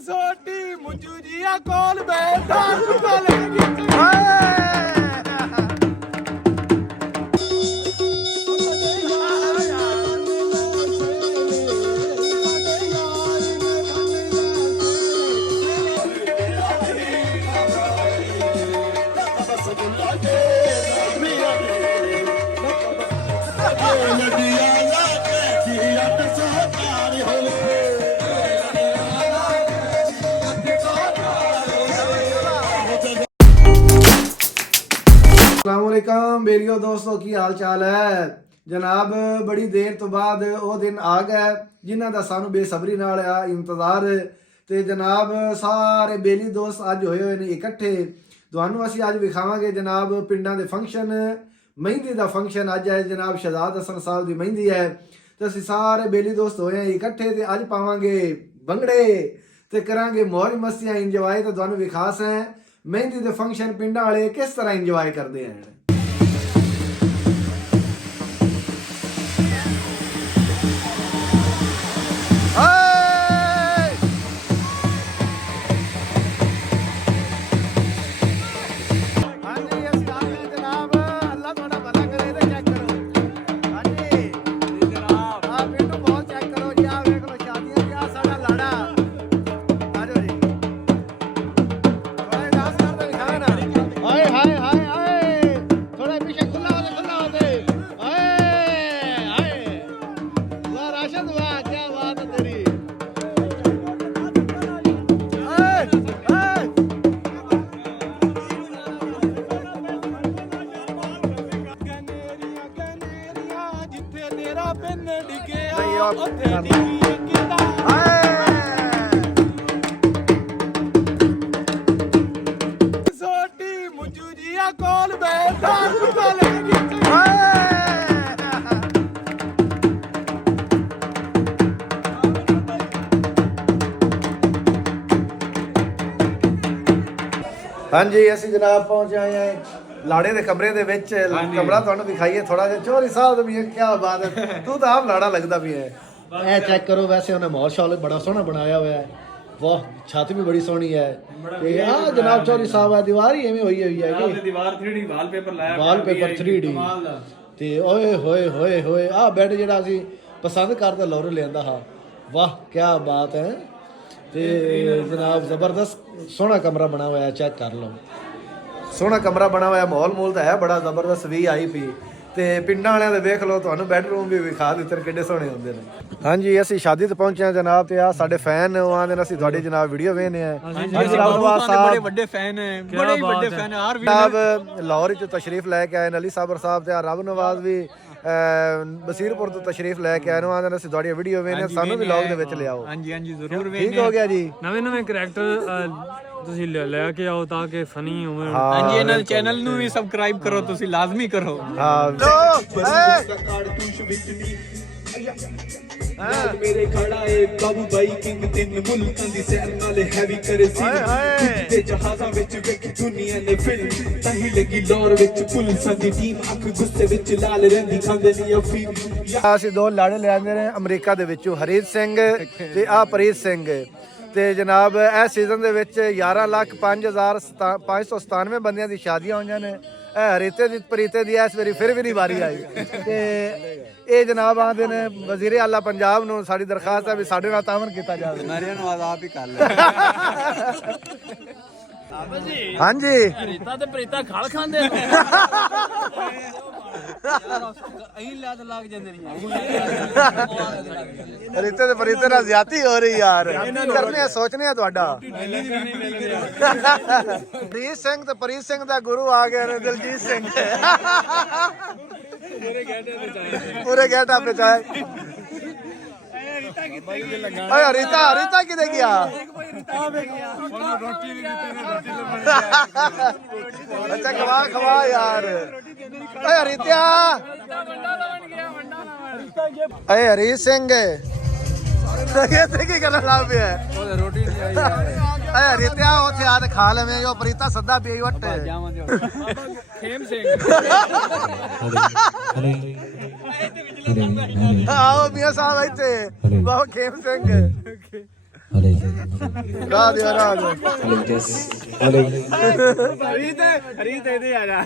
सोटी मुझुरिया call बैठा चलेगी अस्सलामुअलैकुम बेरियो दोस्तों की हाल चाल है जनाब। बड़ी देर तो बाद वो दिन आ गया जिन्हों का सानू बेसबरी नाल आ इंतजार ते जनाब सारे बेली दोस्त अज होए हुए ने इकट्ठे तुहानू असीं अज विखावांगे जनाब पिंडां दे फंक्शन मेहंदी दा फंक्शन अज है जनाब शहजाद हसन साहब दी मेहंदी है ते असीं सारे बेली दोस्त होए हैं इकट्ठे ते अज पावांगे भंगड़े ते करांगे मौज मस्तियां इंजॉय ते तुहानू विखास है मेहंदी दे फंक्शन पिंडां वाले किस तरह इंजॉय करते हैं। सोटी मुझुरिया कॉल बैठा चलेगी हाँ जी ਅਸੀਂ जनाब पहुंच आए हैं लाड़े दे कमरे दे विच कमरा ਤੁਹਾਨੂੰ ਦਿਖਾਈਏ ਥੋੜਾ ਜਿਹਾ ਚੋਰੀ ਸਾਹਿਬ ਵੀ ਕੀ ਬਾਤ ਹੈ ਤੂੰ ਤਾਂ ਆਪ ਲਾੜਾ ਲੱਗਦਾ ਵੀ ਹੈ ਇਹ ਚੈੱਕ ਕਰੋ ਵੈਸੇ ਉਹਨੇ ਮਾਹੌਲ ਸ਼ਾਲ ਬੜਾ ਸੋਹਣਾ ਬਣਾਇਆ ਹੋਇਆ ਹੈ ਵਾਹ ਛੱਤ ਵੀ ਬੜੀ ਸੋਹਣੀ ਹੈ ਤੇ ਆ ਜਨਾਬ ਚੌਧਰੀ ਸਾਹਿਬ ਆ ਦੀਵਾਰ ਹੀ ਐਵੇਂ ਹੋਈ ਹੋਈ ਹੈ ਕਿ ਦੀਵਾਰ 3D ਵਾਲਪੇਪਰ ਲਾਇਆ ਵਾਲਪੇਪਰ 3D ਕਮਾਲ ਦਾ ਤੇ ਓਏ ਹੋਏ ਹੋਏ ਹੋਏ ਆ ਬੈੱਡ ਜਿਹੜਾ ਅਸੀਂ ਪਸੰਦ ਕਰਦੇ ਲੋਰੇ ਲਿਆਂਦਾ ਹਾਂ ਵਾਹ ਕੀ ਬਾਤ ਹੈ ਤੇ ਜਨਾਬ ਜ਼ਬਰਦਸਤ ਸੋਹਣਾ ਕਮਰਾ ਬਣਾ ਹੋਇਆ ਹੈ ਚੈੱਕ ਕਰ ਲਓ ਸੋਹਣਾ ਕਮਰਾ ਬਣਾ ਹੋਇਆ ਮਾਹੌਲ ਮੂਲ ਤਾਂ ਹੈ ਬੜਾ ਜ਼ਬਰਦਸਤ VIP ਤੇ ਪਿੰਡਾਂ ਵਾਲਿਆਂ ਦੇ ਵੇਖ ਲਓ ਤੁਹਾਨੂੰ ਬੈਡਰੂਮ ਵੀ ਵਿਖਾ ਦਿੱਤੇ ਕਿੱਡੇ ਸੋਹਣੇ ਹੁੰਦੇ ਨੇ। ਹਾਂਜੀ ਅਸੀਂ ਸ਼ਾਦੀ ਤੇ ਪਹੁੰਚੇ ਹਾਂ ਜਨਾਬ ਤੇ ਆ ਸਾਡੇ ਫੈਨ ਆਂਦੇ ਨੇ ਅਸੀਂ ਤੁਹਾਡੀ ਜਨਾਬ ਵੀਡੀਓ ਵੇਖਨੇ ਆ ਬੜੇ ਵੱਡੇ ਫੈਨ ਹੈ ਬੜੇ ਹੀ ਵੱਡੇ ਫੈਨ ਹੈ ਹਰ ਜਨਾਬ ਲਾਹੌਰ ਚ ਤਸ਼ਰੀਫ ਲੈ ਕੇ ਆਏ ਨੇ ਅਲੀ ਸਾਬਰ ਸਾਹਿਬ ਤੇ ਰੱਬ ਨਵਾਜ਼ ਵੀ ਬਸੀਰਪੁਰ ਤੋਂ ਤਸ਼ਰੀਫ ਲੈ ਕੇ ਆਏ ਨੇ ਆਂਦੇ ਨੇ ਅਸੀਂ ਤੁਹਾਡੀ ਵੀਡੀਓ ਵੇਖਨੇ ਸਾਨੂੰ ਵੀ ਲੌਗ ਦੇ ਵਿੱਚ ਲਿਆਓ। ਹਾਂਜੀ ਹਾਂਜੀ ਜ਼ਰੂਰ ਵੇਖਨੇ ਠੀਕ ਹੋ ਗਿਆ ਜੀ ਨਵੇਂ ਕਰੈਕਟਰ ਤੁਸੀਂ ਲੈ ਕੇ ਆਓ ਤਾਂ ਕਿ ਫਨੀ ਹੋਵੇ। ਹਾਂਜੀ ਇਹਨਾਂ ਦੇ ਚੈਨਲ ਨੂੰ ਵੀ ਸਬਸਕ੍ਰਾਈਬ ਕਰੋ ਤੁਸੀਂ ਲਾਜ਼ਮੀ ਕਰੋ। ਹਾਂ ਮੇਰੇ ਖੜਾ ਏ ਬਾਬੂ ਬਾਈ ਕਿੰਗ ਤਿੰਨ ਮੁਲਕਾਂ ਦੀ ਸੈਰ ਨਾਲੇ ਹੈਵੀ ਕਰੇ ਸੀ ਤੇ ਜਹਾਜ਼ਾਂ ਵਿੱਚ ਵੇਖੀ ਦੁਨੀਆ ਨੇ ਫਿਲਮ ਤਾਂ ਹੀ ਲੱਗੀ ਲਾਹੌਰ ਵਿੱਚ ਪੁਲਿਸਾਂ ਦੀ ਟੀਮ ਅੱਖ ਗੁੱਸੇ ਵਿੱਚ ਲਾਲ ਰਹਿੰਦੀ ਖਾਂਦੇ ਨਹੀਂ ਅਫੀਮ। ਅਸੀਂ ਦੋ ਲਾੜੇ ਲਿਆਂਦੇ ਨੇ ਅਮਰੀਕਾ ਦੇ ਵਿੱਚੋਂ ਹਰੀਤ ਸਿੰਘ ਤੇ ਆ ਪ੍ਰੀਤ ਸਿੰਘ ਤੇ ਜਨਾਬ ਇਹ ਸੀਜ਼ਨ ਦੇ ਵਿੱਚ 11,05,597 ਬੰਦਿਆਂ ਦੀ ਸ਼ਾਦੀਆਂ ਹੋਈਆਂ ਨੇ। ਇਹ ਹਰੀਤੇ ਦੀ ਪ੍ਰੀਤੇ ਦੀ ਇਸ ਵਾਰੀ ਫਿਰ ਵੀ ਨਹੀਂ ਵਾਰੀ ਆਈ ਤੇ ਇਹ ਜਨਾਬ ਆਂਦੇ ਨੇ ਵਜ਼ੀਰ ਆਲਾ ਪੰਜਾਬ ਨੂੰ ਸਾਡੀ ਦਰਖਾਸਤ ਹੈ ਵੀ ਸਾਡੇ ਨਾਲ ਤਾਵਨ ਕੀਤਾ ਜਾਵੇ। ਨਾਰਿਆਂ ਨੂੰ ਆਪ ਹੀ ਕਰ ਲੈ। ਹਾਂਜੀ ਰੀਤਾ ਤੇ ਪ੍ਰੀਤਾ ਖਲ ਖਾਂਦੇ ਨੇ ਅਹੀਂ ਲਾਦ ਲੱਗ ਜਾਂਦੇ ਨਹੀਂ ਰੀਤੇ ਤੇ ਪ੍ਰੀਤੇ ਨਾਲ ਜ਼ਿਆਦਤੀ ਹੋ ਰਹੀ ਯਾਰ ਕਰਨੇ ਸੋਚਨੇ ਆ ਤੁਹਾਡਾ। ਪ੍ਰੀਤ ਸਿੰਘ ਤੇ ਪ੍ਰੀਤ ਸਿੰਘ ਦਾ ਗੁਰੂ ਆ ਗਏ ਨੇ ਦਿਲਜੀਤ ਸਿੰਘ ਪੂਰੇ ਗੇਟਾਂ ਤੇ ਚਾਹੇ ਓਏ ਰੀਤਾ ਕਿਦੇ ਗਿਆ ਅੱਛਾ ਖਵਾ ਯਾਰ ਓਏ ਰੀਤਿਆ ਓਏ ਹਰੀਤ ਸਿੰਘ ਤੇ ਕੀ ਕਰਨ ਲੱਗ ਪਿਆ ਰੋਟੀ ਨਹੀਂ ਆਈ ਯਾਰ। ਓਏ ਰੀਤਿਆ ਉੱਥੇ ਆ ਤੇ ਖਾ ਲਵੇਂ ਜੋ ਪ੍ਰੀਤਾ ਸੱਦਾ ਪਈ ਵੱਟ ਖੇਮ ਸਿੰਘ ਆਓ ਮੀਆਂ ਸਾਹਿਬ ਇੱਥੇ ਬਾਬਾ ਖੇਮ ਸਿੰਘ ਰਾਹ ਦਿਓ ਹਰੀ ਤੇ ਦੇ ਆ ਜਾ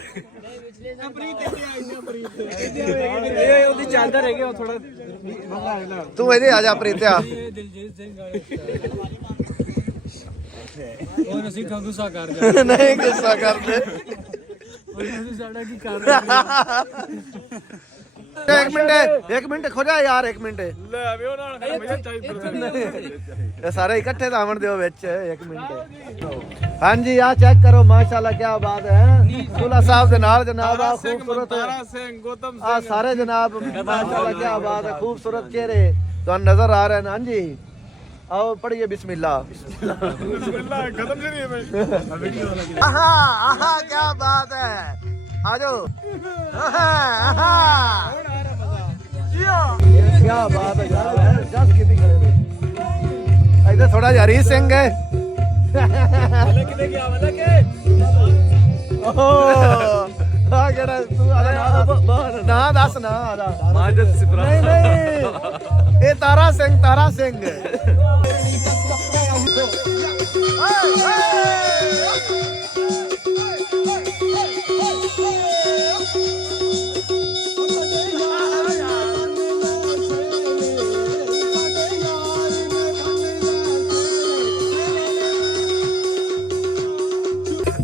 ਇਹ ਉਹਦੀ ਚੱਲਦਾ ਰਹਿ ਗਿਆ ਥੋੜਾ ਤੂੰ ਇਹਦੇ ਆ ਜਾ ਪ੍ਰੀਤਿਆ ਉਹ ਨਸੀਂ ਗੁੱਸਾ ਕਰ ਜਾ ਨਹੀਂ ਗੁੱਸਾ ਕਰਦੇ ਸਾਡਾ ਕੀ ਕਰ ਰਿਹਾ ਇੱਕ ਮਿੰਟ ਖੋ ਜਾ ਯਾਰ ਇੱਕ ਮਿੰਟ ਲੈ ਵੇ ਉਹਨਾਂ ਨਾਲ ਮਜ਼ਾ ਚਾਹੀਦਾ ਇਹ ਸਾਰੇ ਇਕੱਠੇ ਤਾਂ ਆਵਣ ਦਿਓ ਵਿੱਚ ਇੱਕ ਮਿੰਟ ਹਾਂਜੀ ਆ ਚੈੱਕ ਕਰੋ ਮਾਸ਼ਾਅੱਲਾ ਕੀ ਬਾਤ ਹੈ ਸੁਲਾ ਸਾਹਿਬ ਦੇ ਨਾਲ ਜਨਾਬ ਆ ਖੂਬਸੂਰਤ ਤਾਰਾ ਸਿੰਘ ਗੋਤਮ ਆ ਸਾਰੇ ਜਨਾਬ ਮਾਸ਼ਾਅੱਲਾ ਕੀ ਬਾਤ ਹੈ ਖੂਬਸੂਰਤ ਚਿਹਰੇ ਤੁਹਾਨੂੰ ਨਜ਼ਰ ਆ ਰਹੇ ਹਨ ਹਾਂਜੀ आओ पढ़िए बिस्मिल्लाह ਬਿਸਮਿਲ੍ਲਾ ਖਤਮ ਕਰੀਏ ਮੈਂ आहा आहा क्या बात है आ जाओ आहा आहा क्या बात है यार जस कितनी करे इधर थोड़ा हरीश सिंह है ਕਿਤੇ ਗਿਆ ਵਾਲਾ ਕਿ ओह आ केड़ा तू आ ना दस ना आ ਮਾਜਦ ਸਿਪਰਾ नहीं नहीं ये तारा सिंह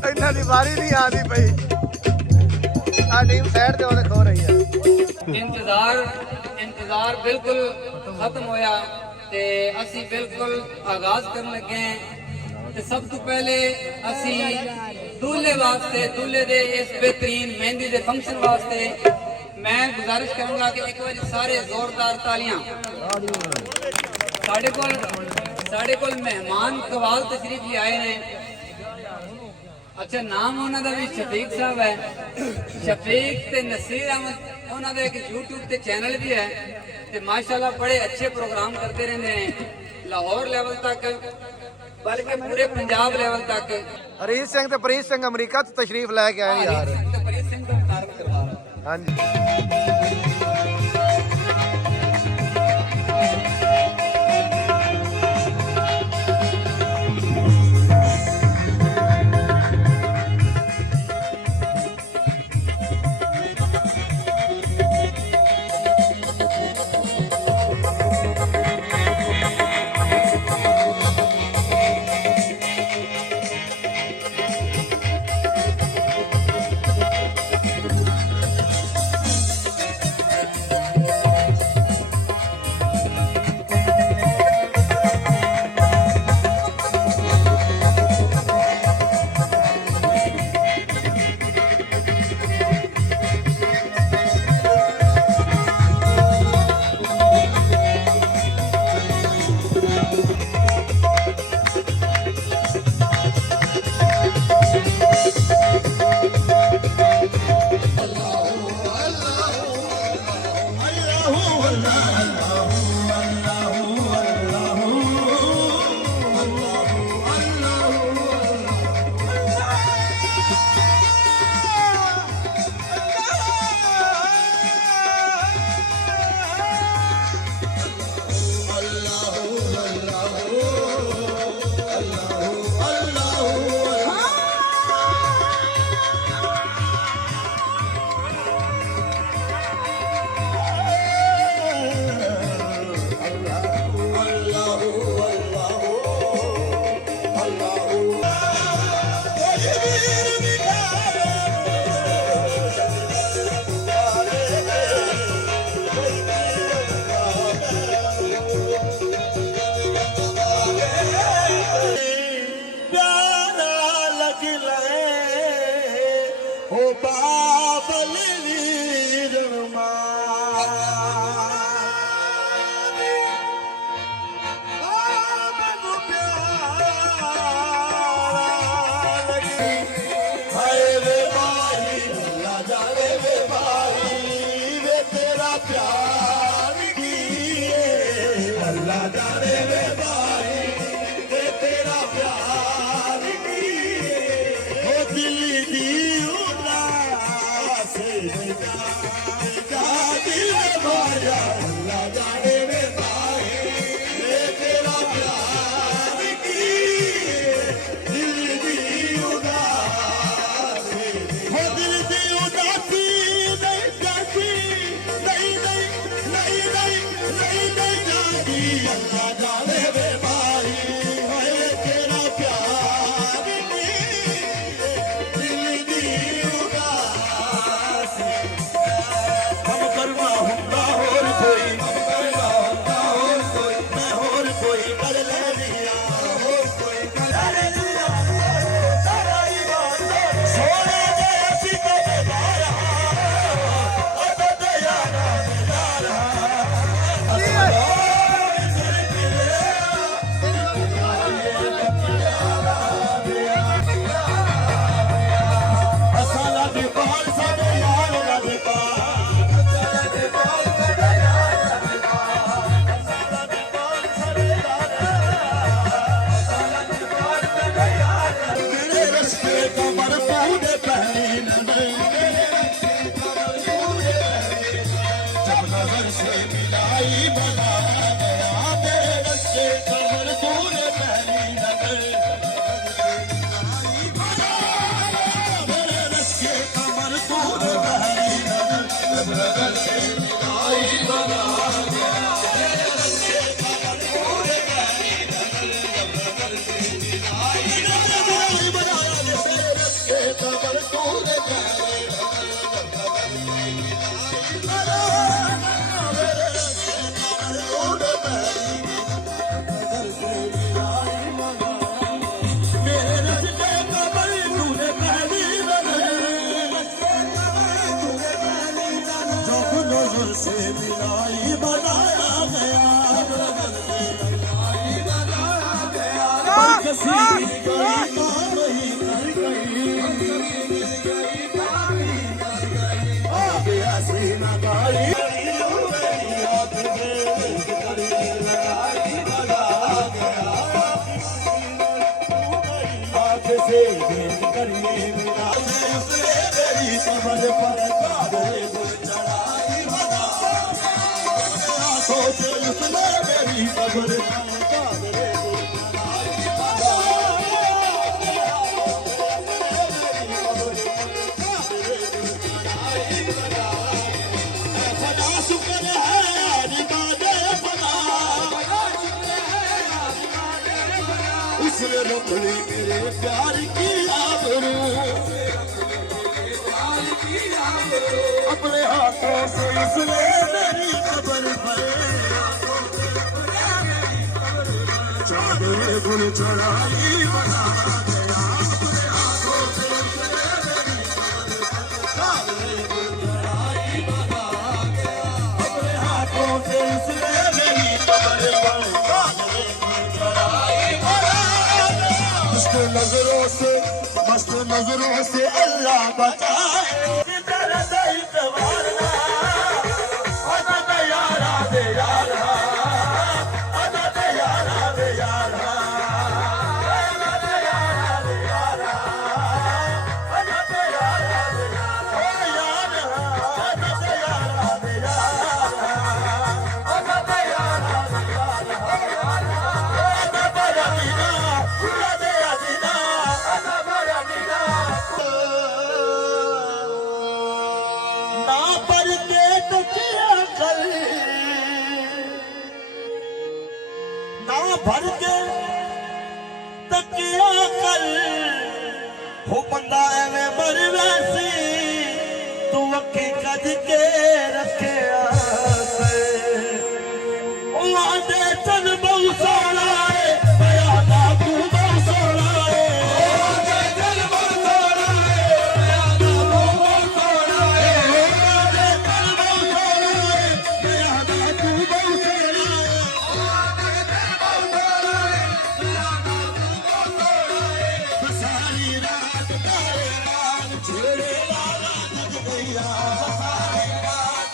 इन्ना दी बारी नहीं आती पई आ टीम साइड ते ओदे खो रही है इंतजार बिल्कुल खत्म होया ते असी बिल्कुल आगाज करन लगे हैं ते सब तो पहले असी दूल्हे वास्ते दूल्हे दे इस बेहतरीन मेहंदी दे फंक्शन वास्ते मैं गुजारिश करूंगा कि एक बार सारे जोरदार तालियां साढ़े कोल मेहमान कवाल तशरीफ ले आए ने अच्छा नाम उन्हों का भी शफीक साहब है शफीक ते नसीर अहमद उन्हों का एक यूट्यूब ते चैनल भी है ते माशाल्लाह बड़े अच्छे प्रोग्राम करते रहते हैं लाहौर लेवल तक बल्कि पूरे पंजाब लेवल तक हरीश सिंह ते प्रीत सिंह अमरीका तो तशरीफ लेके आए यार प्रीत सिंह का मुतारफ करवा रहा हाँ जी अपने हाथों से उसने मेरी कब्र पर चादर गुल चढ़ाई बना गया। अपने हाथों से उसने मेरी चादर गुल चढ़ाई बना गया। अपने हाथों से उसने मेरी कब्र पर चादर गुल चढ़ाई बना गया। मस्त नजरों से अल्लाह बचाए। भर के तकिया कर हो बंदा एवें मर वैसी तू अखी कज के रखे आंदे चल बहु सोना है बयाना तू बहु सोना है आंदे चल बहु सोना है बयाना तू बहु सोना है आंदे चल बहु सोना है बयाना तू बहु सोना है सारी रात तेरे नाल छेड़े वाला जग गया सारी रात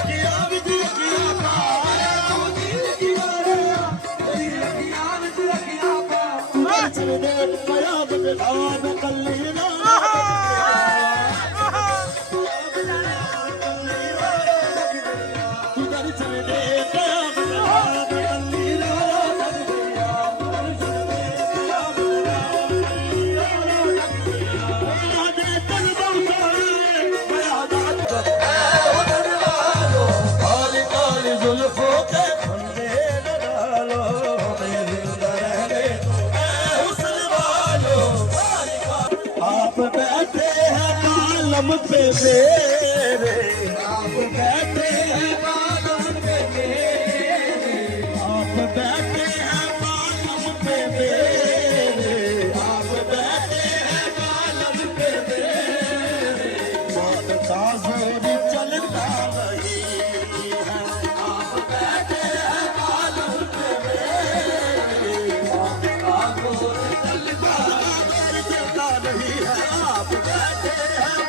ਅੱਖੀਆਂ ਵਿੱਚ ਅੱਖੀਆਂ ਪਾ ਉਹਦੀ ਅੱਖੀਆਂ ਵਿੱਚ ਅੱਖੀਆਂ ਪਾ ਚਲਦੇ ਪਿਆ ਬਦਲਾ ਨਾ ਕੱਲੀ ਨਾ पे मेरे आप बैठे हैं बालम पे मेरे आप बैठे हैं बालम पे मेरे आप बैठे हैं बालम पे मेरे मौत का जोर चलता नहीं है आप बैठे हैं बालम पे मेरे मौत का जोर चलता नहीं है आप बैठे हैं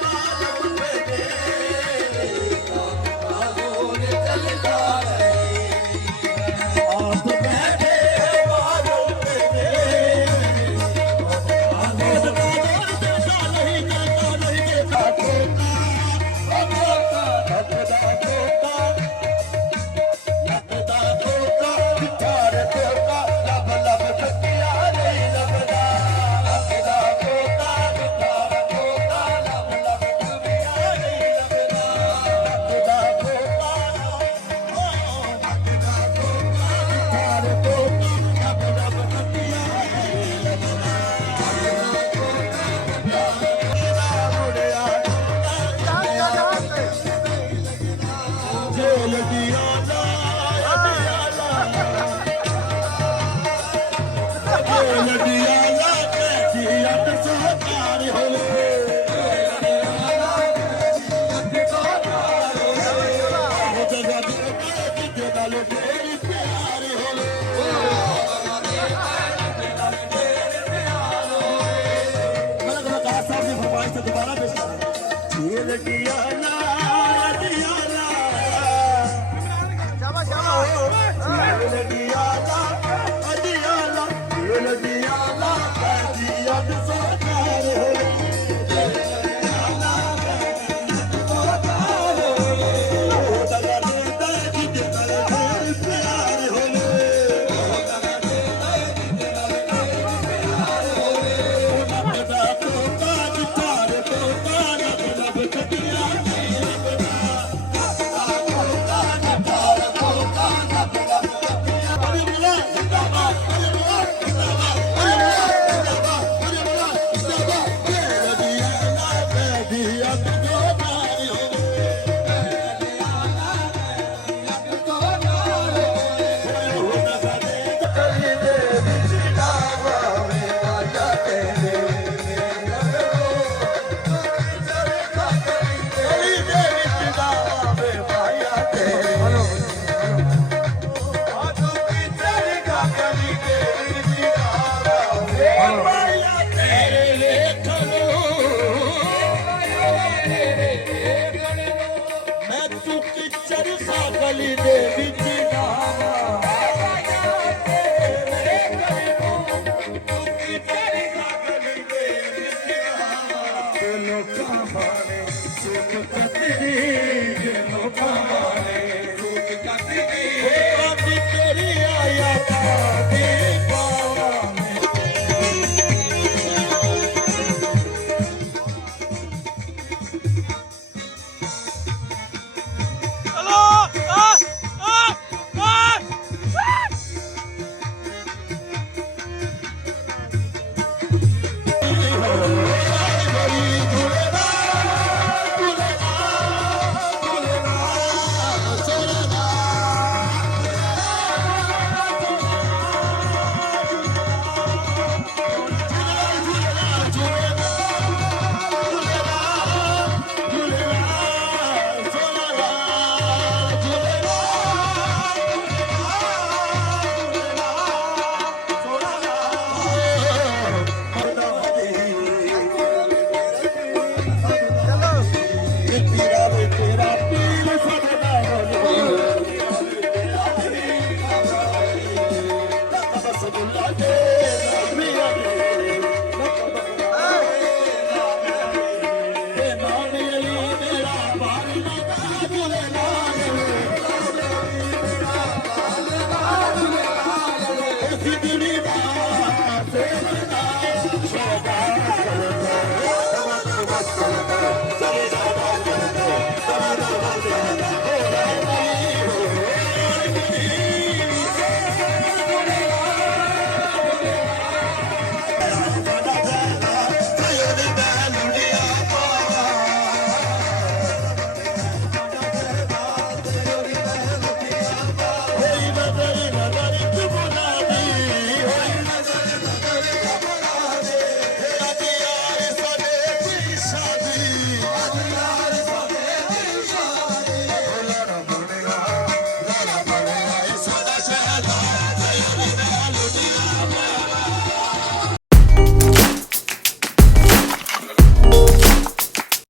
गली देवी